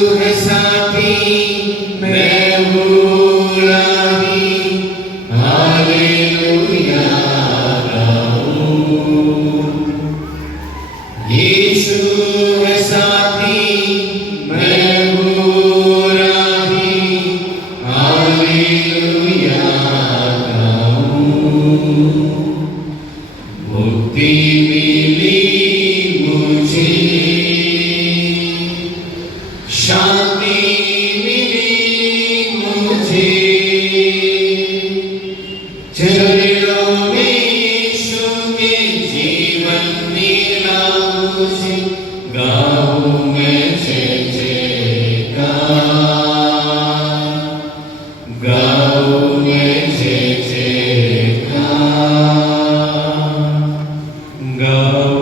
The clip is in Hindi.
है साथी मैं हूँ राही, हालेलुया गाऊं। यीशु है साथी मैं हूँ राही, हालेलुया गाऊं। मुक्ति मिली मुझे, शांति मिली मुझे, चरणों में यीशु के जीवन मिला मुझे। गाऊं मैं जय जयकार, गाऊं मैं जय जयकार, गाऊं